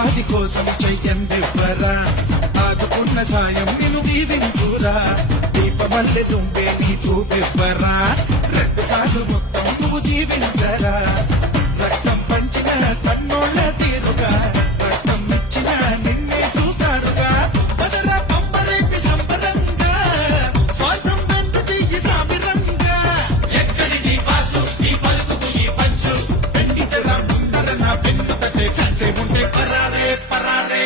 వాడి కోసం చెయ్యందివ్వరా ఆదుకున్న సాయం నిన్ను దీవించురా దీపమల్లె తుంపే నీ చూపివ్వరా 2 సార్లు మొత్తం నువ్వు జీవించరా రక్తం పంచిన కన్నోళ్ళ తీరుగా రక్తం ఇచ్చిన నిన్నే చూస్తారుగా వదరా పంపరేపి సంబరంగా స్వార్థం వెంట దిగి సామిరంగా ఎక్కడిది పాసు నీ పలుకుకు ఈ పంచు వెండితెర ముందర నా పెన్ను తట్టే ఛాన్సే ఉంటే పరారే పరారే